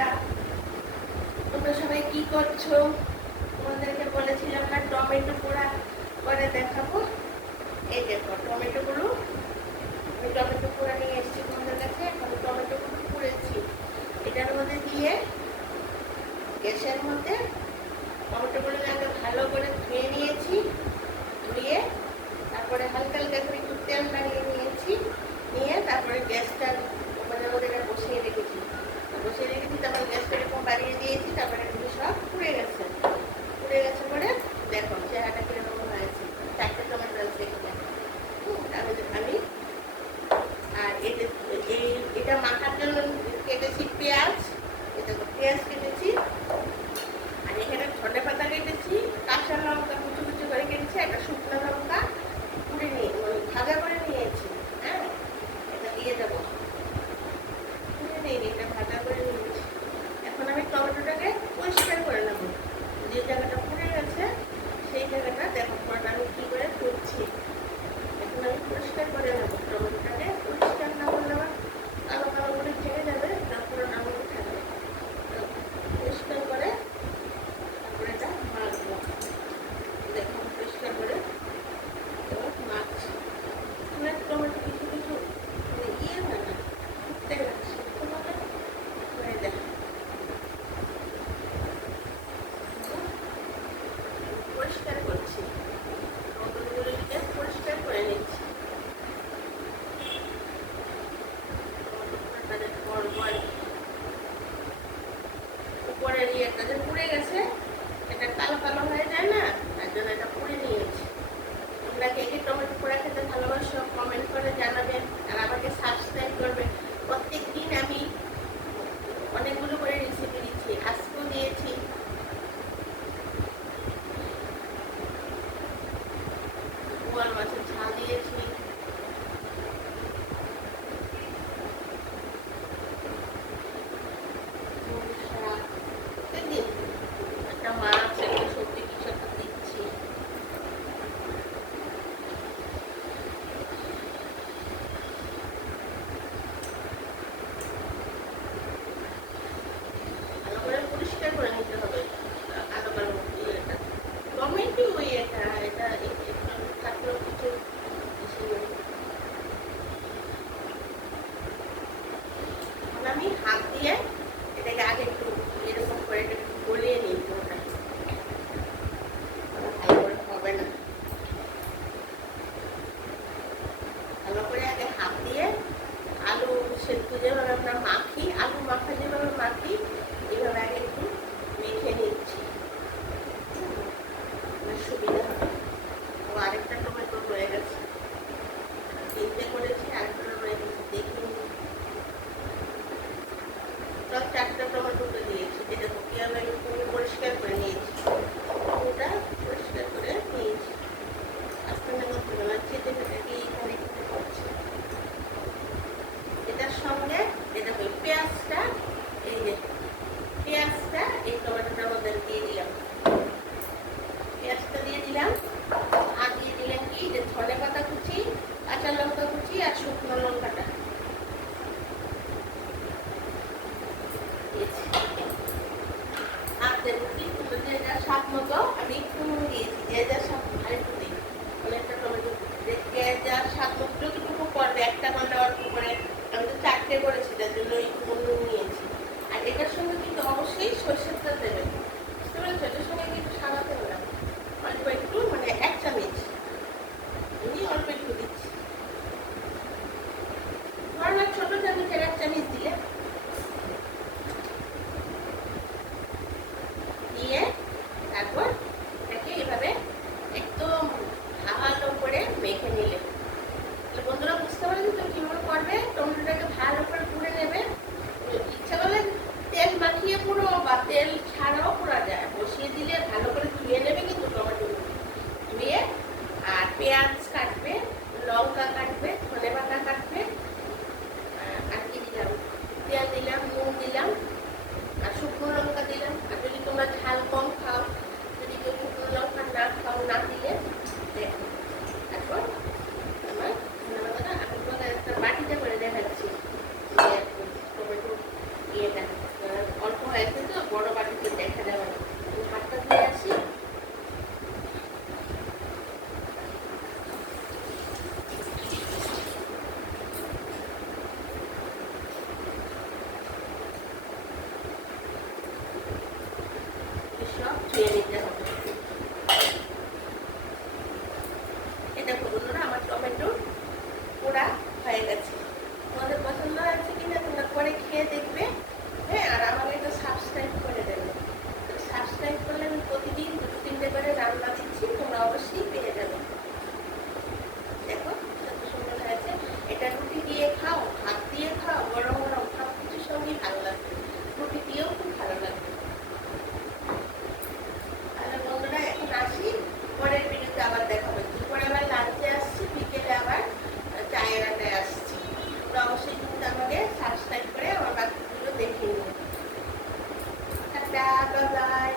বন্ধুরা, তোমরা সবাই কি করছো? তোমাদেরকে বলেছিলাম না টমেটো পোড়া করে দেখাবো। এই দেখো টমেটোগুলো, আমি টমেটো পোড়া নিয়ে এসেছি তোমাদের কাছে। এখন টমেটোগুলো পুড়েছি, এটার মধ্যে দিয়ে গ্যাসের মধ্যে টমেটোগুলো আগে ভালো করে ধুয়ে নিয়েছি। ধুয়ে তারপরে হালকা হালকা করে একটু তেল লাগিয়ে নিয়েছি, নিয়ে তারপরে গ্যাসটা ওদের বসিয়ে রেখেছি। তারপরে গ্যাসটা এরকম বাড়িয়ে দিয়েছি। তারপরে এগুলো সব পুড়ে গেছে পরে দেখো চেহারাটা কিরকম হয়েছে। 4টে টমেটো আছে এখানে। আমি আর এটা মাখার জন্য কেটেছি পেঁয়াজ, পেঁয়াজ কেটেছি, আর এখানে ধনে পাতা কেটেছি, কাঁচা লঙ্কা কুচু কুচু করে কেটেছি, একটা শুকনো লঙ্কা পুড়ে নিয়ে ভাজা করে নিয়েছি। হ্যাঁ, এটা দিয়ে দেবো। এটা ভাজা করে নিয়েছি। এখন আমি টমেটোটাকে পরিষ্কার করে নেবো। যে জায়গাটা পুড়ে গেছে সেই জায়গাটা দেখো পুরোটা আমি কি করে তুলছি। এখন আমি পরিষ্কার করে নেবো টমেটোটাকে। পরিষ্কার না করলে আবার কালো কালো করে ছেড়ে যাবে, তারপরে নামাতে থাকবে। পরিষ্কার করে তারপরে এটা মাখবো। দেখুন পরিষ্কার করে মাখছি। টমেটো কিছু কিছু ইয়ে হয় না, ফুটতে লাগছে। পরিষ্কার করছি, টমেটোগুলোকে পরিষ্কার করে নিচ্ছি। উপরের ইয়েটা যে পুড়ে গেছে, এটা কালো কালো হয়ে যায় না, তার জন্য এটা পুড়ে নিয়েছি। তোমরা কে কে টমেটো পোড়া খেতে ভালোবাসো কমেন্ট করে জানাবেন, আর আমাকে সাবস্ক্রাইব করবেন। প্রত্যেক দিন আমি অনেকগুলো করে রেসিপি দিচ্ছি, আজকেও দিয়েছি। বোয়াল মাছের ঝাল দিয়েছি, একটা মাছ, একটা সবজি কিছু একটা দিচ্ছি। ভালো করে পরিষ্কার করে নিতে হবে। কালো কালো ইয়েটা টমেটো এটা এটা থাকলেও কিছু আমি হাত দিয়ে এটাকে আগে একটু এরকম করে একটু গলিয়ে নিই। পুরোটা ভালো করে হবে না। ভালো করে আগে হাত দিয়ে আলু সেদ্ধ যেভাবে আমরা মাখি, আলু মাখা যেভাবে মাখি, এইভাবে আগে একটু মেখে নিচ্ছি, সুবিধা হবে। ও আরেকটা টমেটো রয়ে গেছে, 3টে করেছি, আরেকটা রয়ে গেছে, দেখি। 4টে টমেটো দিয়েছি। এটা কিভাবে পরিষ্কার করে নিয়েছি, ওটা পরিষ্কার করে নিয়েছি। আস্তে করতে হবে না, চেটে ফেটে দিয়ে এখানে করছি। এটার সঙ্গে এটা পেঁয়াজটা, এই যে পেঁয়াজটা এই টমেটোটার মধ্যে দিয়ে দিলাম। পেঁয়াজটা দিয়ে দিলাম, আর দিয়ে দিলাম কি যে ধনে পাতা কুচি, কাঁচা লঙ্কা কুচি, আর শুকনো লঙ্কাটা যে যার স্বাদ মতো আমি একটু দিয়েছি। যে যার স্বাদ আরেকটু দিই, অনেকটা টমেটো যে যার স্বাদ মতো যতটুকু করবে, একটা করলে অল্প করে। আমি তো 4টে করেছি, তার জন্য একটু নুন নিয়েছি। আর এটার সঙ্গে কিন্তু অবশ্যই সরষের তেল দেবেন, বুঝতে পেরেছো? এটার সঙ্গে কিন্তু সাদা তেল না, অল্প একটু, মানে 1 চামচ, আমি অল্প একটু দিচ্ছি। ধরো ছোট চামচের 1 চামচ দিলে, দিয়ে তারপর এটাকে এভাবে একদম ভালো করে মেখে নিলে। বন্ধুরা বুঝতে পারলে তুমি কিভাবে করবে। টমেটোটাকে ভালো করে পুড়ে নেবে। ইচ্ছা করলে তেল মাখিয়ে পুরো বা তেল ছাড়াও পোড়া যায়, বসিয়ে দিলে ভালো করে খেয়ে দেখবে। হ্যাঁ, আর আমাকে একটা সাবস্ক্রাইব করে দেবে। সাবস্ক্রাইব করলে আমি প্রতিদিন 2-3টে করে রান্না দিচ্ছি, তোমরা অবশ্যই পেয়ে যাবে। দেখো কত সুন্দর হয়েছে। এটা রুটি দিয়ে খাও, ভাত দিয়ে খাও, গরম গরম সব কিছুর সঙ্গেই ভালো লাগবে। রুটি দিয়েও খুব ভালো লাগবে। তাহলে বন্ধুরা এখন আসি, পরের ভিডিওতে আবার দেখা হবে। দুপুরে আবার লাঞ্চে আসছি, বিকেলে আবার চায়ের আড্ডায় আসছি। তো অবশ্যই কিন্তু আমাকে সাবস্ক্রাইব করে আমার বাকিগুলো দেখে নিও। Tata, bye bye.